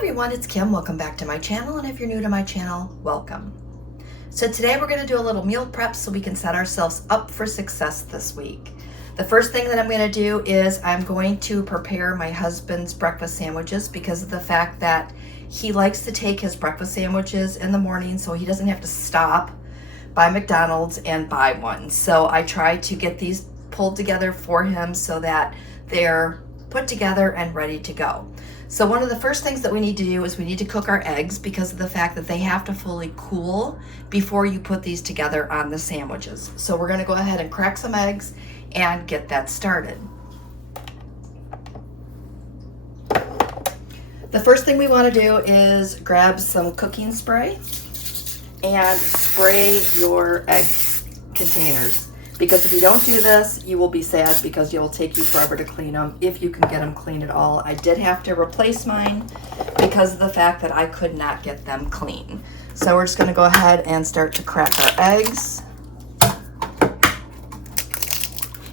everyone, it's Kim. Welcome back to my channel, and if you're new to my channel, welcome. So today we're going to do a little meal prep so we can set ourselves up for success this week. The first thing that I'm going to do is I'm going to prepare my husband's breakfast sandwiches because of the fact that he likes to take his breakfast sandwiches in the morning so he doesn't have to stop by McDonald's and buy one. So I try to get these pulled together for him so that they're put together and ready to go. So one of the first things that we need to do is we need to cook our eggs because of the fact that they have to fully cool before you put these together on the sandwiches. So we're going to go ahead and crack some eggs and get that started. The first thing we want to do is grab some cooking spray and spray your egg containers. Because if you don't do this, you will be sad because it will take you forever to clean them if you can get them clean at all. I did have to replace mine because of the fact that I could not get them clean. So we're just going to go ahead and start to crack our eggs.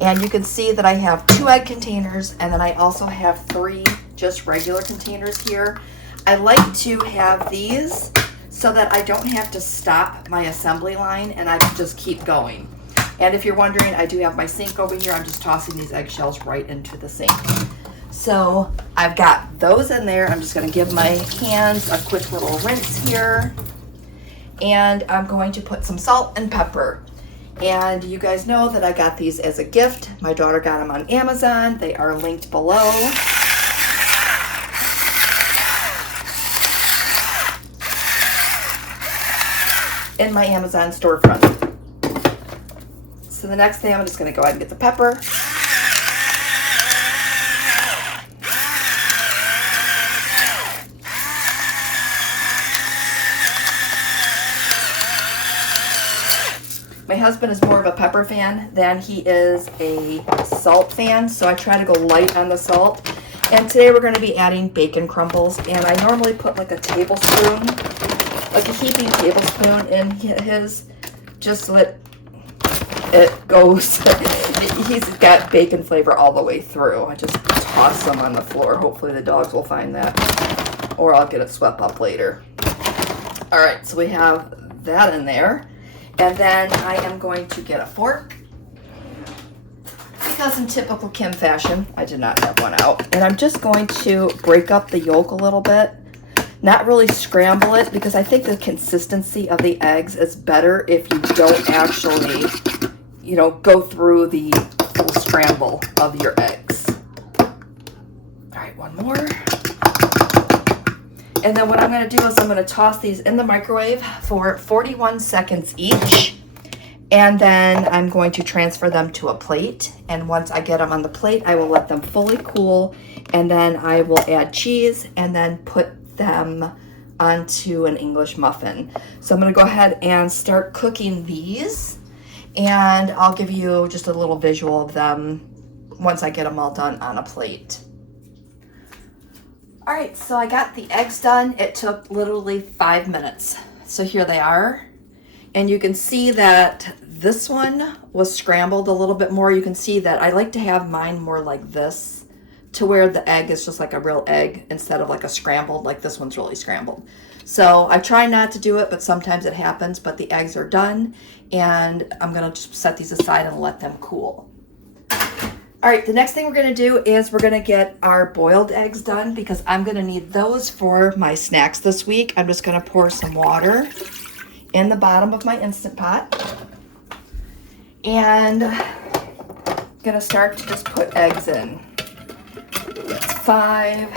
And you can see that I have 2 egg containers, and then I also have 3 just regular containers here. I like to have these so that I don't have to stop my assembly line and I can just keep going. And if you're wondering, I do have my sink over here. I'm just tossing these eggshells right into the sink. So I've got those in there. I'm just going to give my hands a quick little rinse here. And I'm going to put some salt and pepper. And you guys know that I got these as a gift. My daughter got them on Amazon. They are linked below. In my Amazon storefront. So the next thing, I'm just going to go ahead and get the pepper. My husband is more of a pepper fan than he is a salt fan, so I try to go light on the salt. And today we're going to be adding bacon crumbles, and I normally put like a tablespoon, like a heaping tablespoon in his, just so that it goes, he's got bacon flavor all the way through. I just toss some on the floor. Hopefully the dogs will find that, or I'll get it swept up later. All right, so we have that in there. And then I am going to get a fork, because in typical Kim fashion, I did not have one out. And I'm just going to break up the yolk a little bit. Not really scramble it, because I think the consistency of the eggs is better if you don't actually, you know, go through the full scramble of your eggs. All right, one more. And then what I'm going to do is I'm going to toss these in the microwave for 41 seconds each. And then I'm going to transfer them to a plate. And once I get them on the plate, I will let them fully cool. And then I will add cheese and then put them onto an English muffin. So I'm going to go ahead and start cooking these. And I'll give you just a little visual of them once I get them all done on a plate. All right, so I got the eggs done. It took literally 5 minutes. So here they are. And you can see that this one was scrambled a little bit more. You can see that I like to have mine more like this, to where the egg is just like a real egg instead of like a scrambled, like this one's really scrambled. So I try not to do it, but sometimes it happens. But the eggs are done, and I'm gonna just set these aside and let them cool. All right, the next thing we're gonna do is we're gonna get our boiled eggs done, because I'm gonna need those for my snacks this week. I'm just gonna pour some water in the bottom of my Instant Pot. And I'm gonna start to just put eggs in. 5,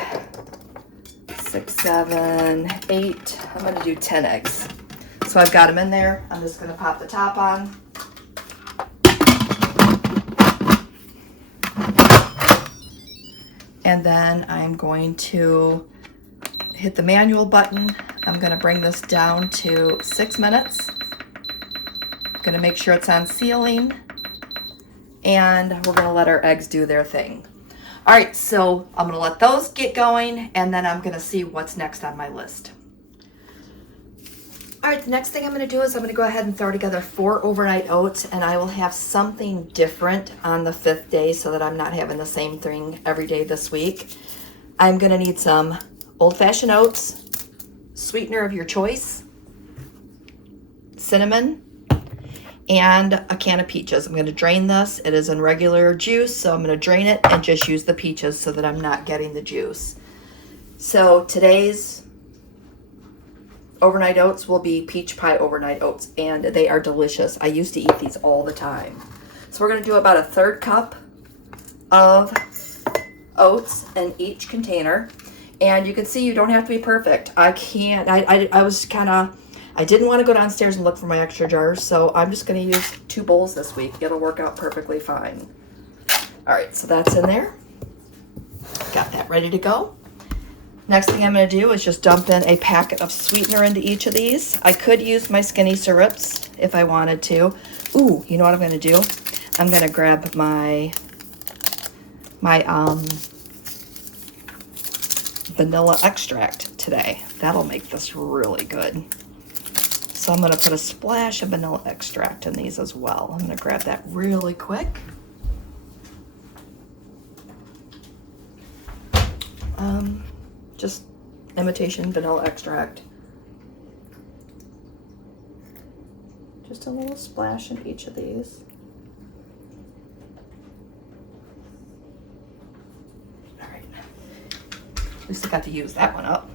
6, 7, 8. I'm gonna do 10 eggs. So I've got them in there. I'm just gonna pop the top on. And then I'm going to hit the manual button. I'm going to bring this down to 6 minutes. I'm going to make sure it's on sealing. And we're going to let our eggs do their thing. All right, so I'm going to let those get going, and then I'm going to see what's next on my list. All right, the next thing I'm going to do is I'm going to go ahead and throw together 4 overnight oats, and I will have something different on the 5th day so that I'm not having the same thing every day this week. I'm going to need some old-fashioned oats, sweetener of your choice, cinnamon, and a can of peaches. I'm going to drain this. It is in regular juice, so I'm going to drain it and just use the peaches so that I'm not getting the juice. So today's overnight oats will be peach pie overnight oats, and they are delicious. I used to eat these all the time. So we're going to do about a 1/3 cup of oats in each container. And you can see you don't have to be perfect. I can't, I was kind of, I didn't want to go downstairs and look for my extra jars, so I'm just going to use 2 bowls this week. It'll work out perfectly fine. All right, so that's in there. Got that ready to go. Next thing I'm going to do is just dump in a packet of sweetener into each of these. I could use my skinny syrups if I wanted to. Ooh, you know what I'm going to do? I'm going to grab my vanilla extract today. That'll make this really good. So I'm going to put a splash of vanilla extract in these as well. I'm going to grab that really quick. Just imitation vanilla extract. Just a little splash in each of these. All right. At least I got to use that one up.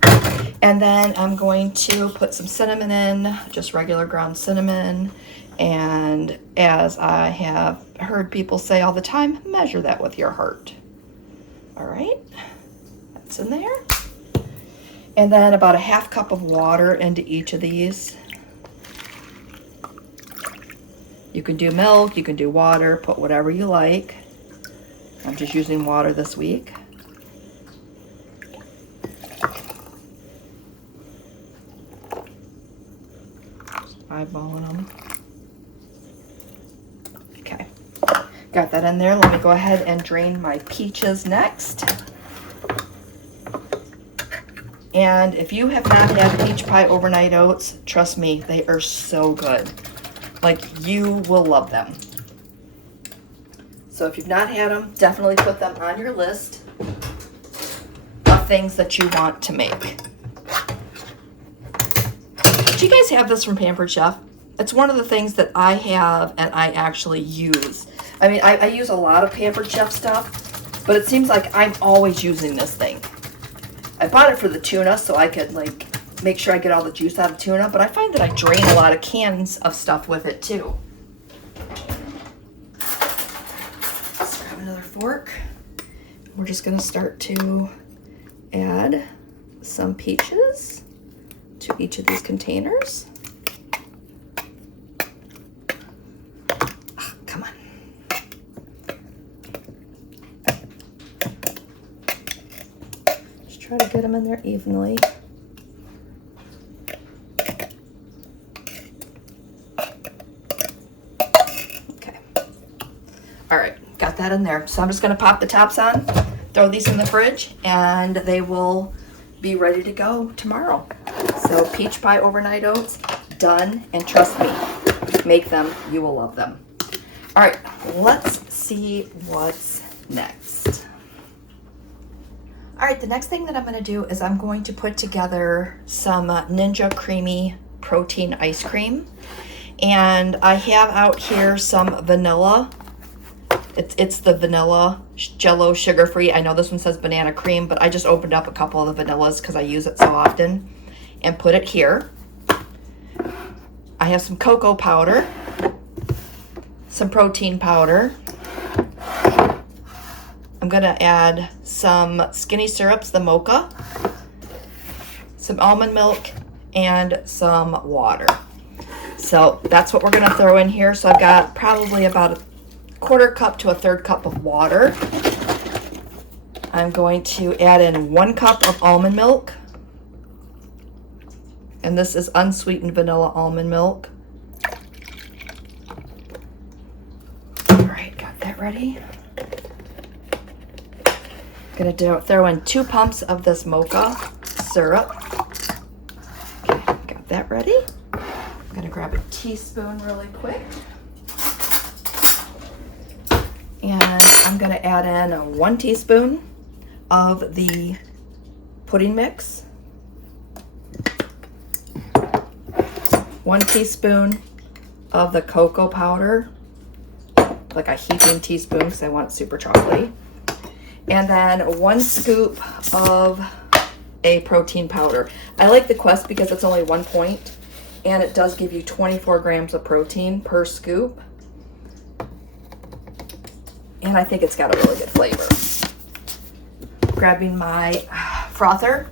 And then I'm going to put some cinnamon in, just regular ground cinnamon. And as I have heard people say all the time, measure that with your heart. All right, that's in there. And then about a 1/2 cup of water into each of these. You can do milk, you can do water, put whatever you like. I'm just using water this week. Just eyeballing them. Okay, got that in there. Let me go ahead and drain my peaches next. And if you have not had peach pie overnight oats, trust me, they are so good. Like, you will love them. So if you've not had them, definitely put them on your list of things that you want to make. Do you guys have this from Pampered Chef? It's one of the things that I have and I actually use. I mean, I use a lot of Pampered Chef stuff, but it seems like I'm always using this thing. I bought it for the tuna so I could like make sure I get all the juice out of tuna, but I find that I drain a lot of cans of stuff with it too. Let's grab another fork. We're just gonna start to add some peaches to each of these containers. Come on. Try to get them in there evenly. Okay. All right, got that in there. So I'm just gonna pop the tops on, throw these in the fridge, and they will be ready to go tomorrow. So peach pie overnight oats, done, and trust me, make them, you will love them. All right, let's see what's next. All right, the next thing that I'm going to do is I'm going to put together some Ninja Creami protein ice cream. And I have out here some vanilla. It's the vanilla Jello sugar-free. I know this one says banana cream, but I just opened up a couple of the vanillas because I use it so often and put it here. I have some cocoa powder, some protein powder. I'm gonna add some skinny syrups, the mocha, some almond milk, and some water. So that's what we're gonna throw in here. So I've got probably about a 1/4 cup to a 1/3 cup of water. I'm going to add in 1 cup of almond milk. And this is unsweetened vanilla almond milk. All right, got that ready. Gonna throw in 2 pumps of this mocha syrup. Okay, got that ready. I'm gonna grab a teaspoon really quick. And I'm gonna add in 1 teaspoon of the pudding mix, 1 teaspoon of the cocoa powder, like a heaping teaspoon because I want it super chocolatey, and then 1 scoop of a protein powder. I like the Quest because it's only 1 point, and it does give you 24 grams of protein per scoop, and I think it's got a really good flavor. Grabbing my frother,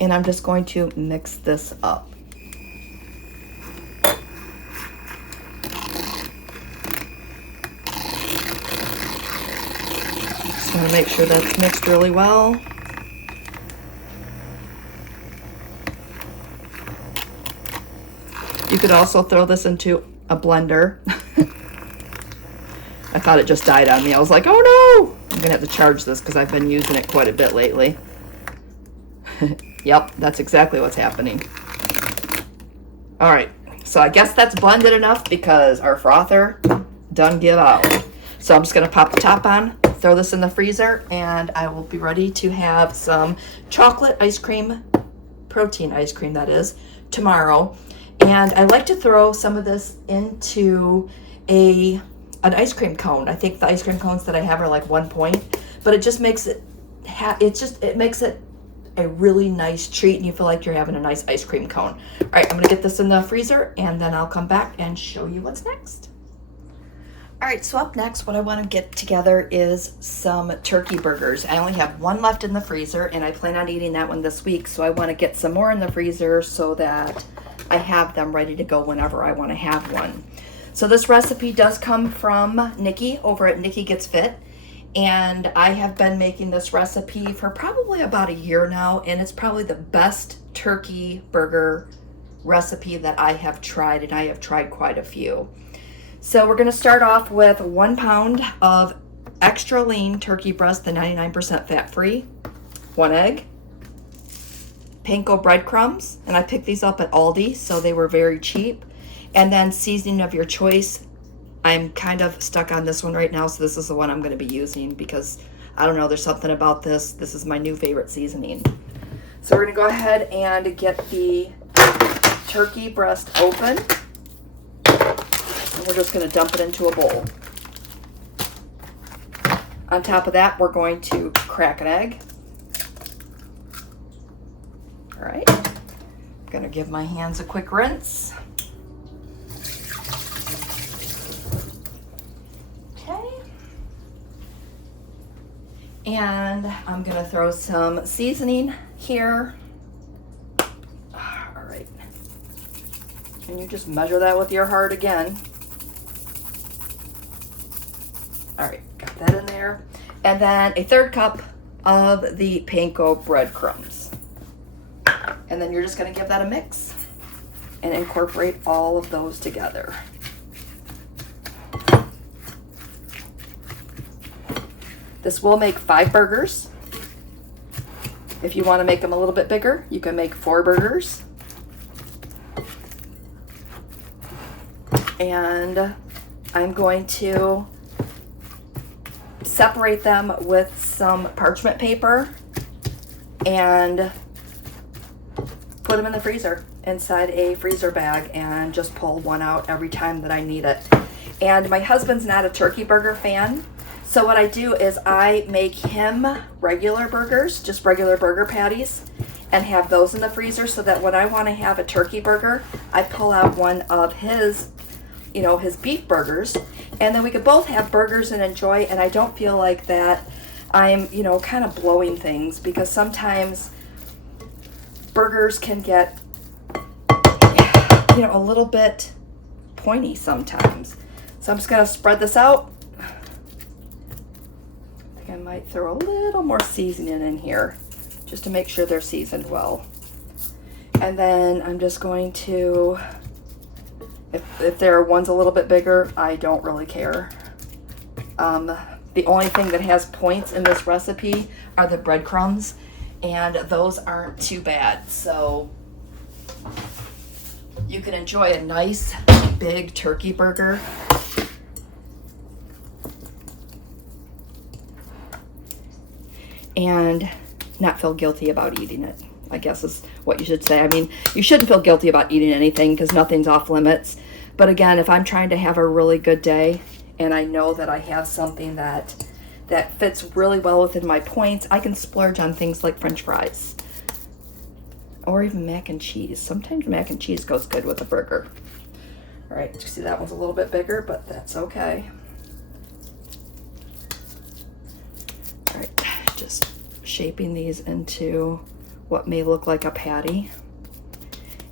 and I'm just going to mix this up. Just want to make sure that's mixed really well. You could also throw this into a blender. I thought it just died on me. I was like, oh no! I'm gonna have to charge this because I've been using it quite a bit lately. Yep, that's exactly what's happening. All right, so I guess that's blended enough because our frother done give out. So I'm just gonna pop the top on, throw this in the freezer, and I will be ready to have some chocolate ice cream, protein ice cream that is, tomorrow. And I like to throw some of this into an ice cream cone. I think the ice cream cones that I have are like 1 point, but it just makes it, it makes it a really nice treat, and you feel like you're having a nice ice cream cone. All right, I'm gonna get this in the freezer, and then I'll come back and show you what's next. All right, so up next, what I want to get together is some turkey burgers. I only have 1 left in the freezer, and I plan on eating that one this week, so I want to get some more in the freezer so that I have them ready to go whenever I want to have one. So this recipe does come from Nikki over at Nikki Gets Fit, and I have been making this recipe for probably about a year now, and it's probably the best turkey burger recipe that I have tried, and I have tried quite a few. So we're going to start off with 1 pound of extra lean turkey breast, the 99% fat-free, 1 egg, panko breadcrumbs, and I picked these up at Aldi, so they were very cheap, and then seasoning of your choice. I'm kind of stuck on this one right now, so this is the one I'm going to be using because, I don't know, there's something about this. This is my new favorite seasoning. So we're going to go ahead and get the turkey breast open. And we're just going to dump it into a bowl. On top of that, we're going to crack an egg. All right. I'm going to give my hands a quick rinse. And I'm gonna throw some seasoning here. All right. And you just measure that with your heart again. All right, got that in there. And then a 1/3 cup of the panko breadcrumbs. And then you're just gonna give that a mix and incorporate all of those together. This will make 5 burgers. If you want to make them a little bit bigger, you can make 4 burgers. And I'm going to separate them with some parchment paper and put them in the freezer inside a freezer bag and just pull one out every time that I need it. And my husband's not a turkey burger fan. So what I do is I make him regular burgers, just regular burger patties, and have those in the freezer so that when I want to have a turkey burger, I pull out one of his, his beef burgers, and then we could both have burgers and enjoy, and I don't feel like that I'm, kind of blowing things, because sometimes burgers can get, a little bit pointy sometimes. So I'm just going to spread this out. I might throw a little more seasoning in here just to make sure they're seasoned well. And then I'm just going to, if their one's a little bit bigger, I don't really care. The only thing that has points in this recipe are the breadcrumbs, and those aren't too bad. So you can enjoy a nice big turkey burger. And not feel guilty about eating it, I guess is what you should say. I mean, you shouldn't feel guilty about eating anything because nothing's off limits. But again, if I'm trying to have a really good day and I know that I have something that fits really well within my points, I can splurge on things like French fries or even mac and cheese. Sometimes mac and cheese goes good with a burger. All right, you see that one's a little bit bigger, but that's okay. All right, just shaping these into what may look like a patty.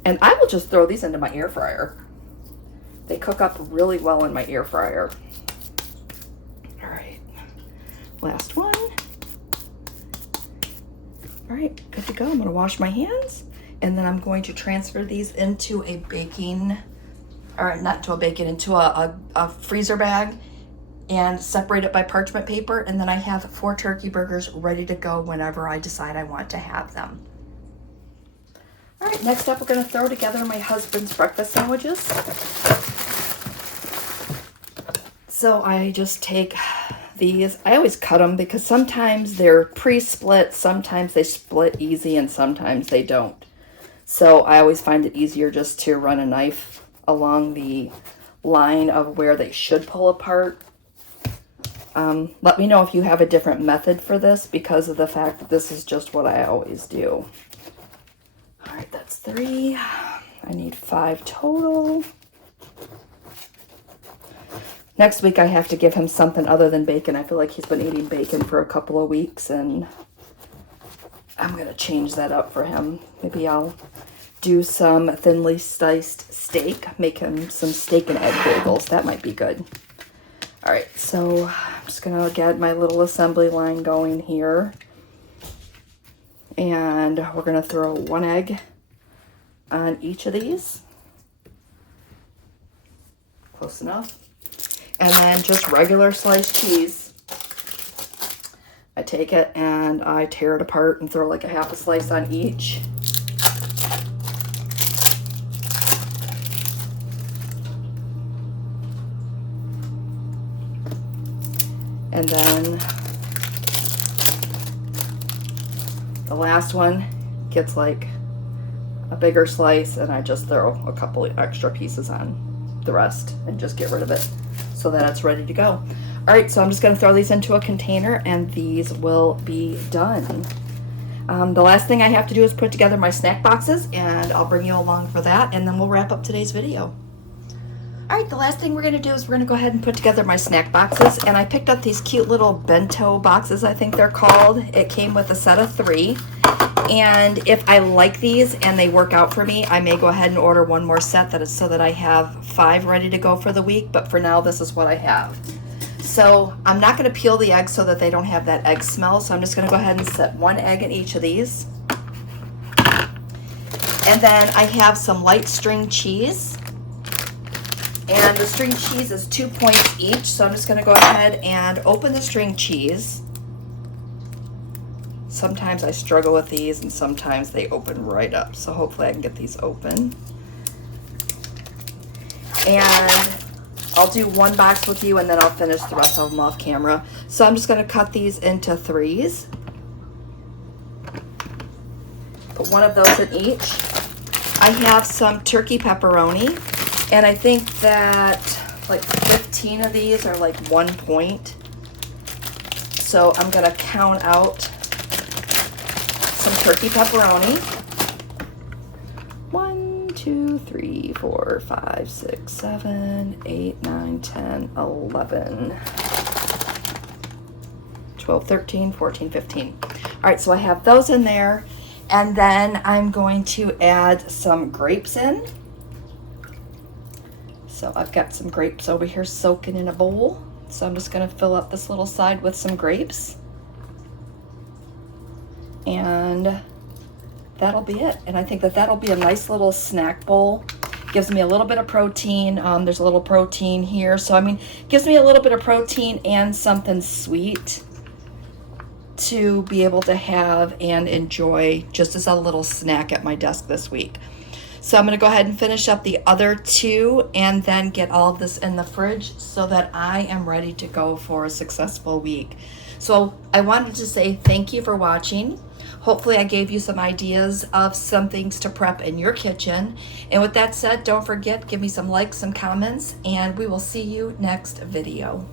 And I will just throw these into my air fryer. They cook up really well in my air fryer. All right, last one. All right, good to go. I'm gonna wash my hands and then I'm going to transfer these into a baking, or not into a baking, into a freezer bag and separate it by parchment paper. And then I have 4 turkey burgers ready to go whenever I decide I want to have them. All right, next up, we're gonna throw together my husband's breakfast sandwiches. So I just take these, I always cut them because sometimes they're pre-split, sometimes they split easy, and sometimes they don't. So I always find it easier just to run a knife along the line of where they should pull apart. Let me know if you have a different method for this because of the fact that this is just what I always do. All right, that's 3. I need 5 total. Next week I have to give him something other than bacon. I feel like he's been eating bacon for a couple of weeks and I'm gonna change that up for him. Maybe I'll do some thinly sliced steak, make him some steak and egg bagels. That might be good. All right, so I'm just gonna get my little assembly line going here. And we're gonna throw 1 egg on each of these. Close enough. And then just regular sliced cheese. I take it and I tear it apart and throw like a half a slice on each. And then the last one gets like a bigger slice and I just throw a couple extra pieces on the rest and just get rid of it so that it's ready to go. All right, so I'm just gonna throw these into a container and these will be done. The last thing I have to do is put together my snack boxes and I'll bring you along for that and then we'll wrap up today's video. All right, the last thing we're gonna do is we're gonna go ahead and put together my snack boxes, and I picked up these cute little bento boxes, I think they're called. It came with a set of 3, and if I like these and they work out for me, I may go ahead and order one more set that is so that I have 5 ready to go for the week, but for now, this is what I have. So I'm not gonna peel the eggs so that they don't have that egg smell, so I'm just gonna go ahead and set 1 egg in each of these. And then I have some light string cheese. And the string cheese is 2 points each, so I'm just gonna go ahead and open the string cheese. Sometimes I struggle with these and sometimes they open right up, so hopefully I can get these open. And I'll do 1 box with you and then I'll finish the rest of them off camera. So I'm just gonna cut these into 3s. Put 1 of those in each. I have some turkey pepperoni. And I think that like 15 of these are like 1 point. So I'm gonna count out some turkey pepperoni. 1, 2, 3, 4, 5, 6, 7, 8, 9, 10, 11, 12, 13, 14, 15. All right, so I have those in there. And then I'm going to add some grapes in. So I've got some grapes over here soaking in a bowl. So I'm just gonna fill up this little side with some grapes. And that'll be it. And I think that that'll be a nice little snack bowl. Gives me a little bit of protein. There's a little protein here. So I mean, gives me a little bit of protein and something sweet to be able to have and enjoy just as a little snack at my desk this week. So I'm gonna go ahead and finish up the other 2 and then get all of this in the fridge so that I am ready to go for a successful week. So I wanted to say thank you for watching. Hopefully I gave you some ideas of some things to prep in your kitchen. And with that said, don't forget, give me some likes, some comments, and we will see you next video.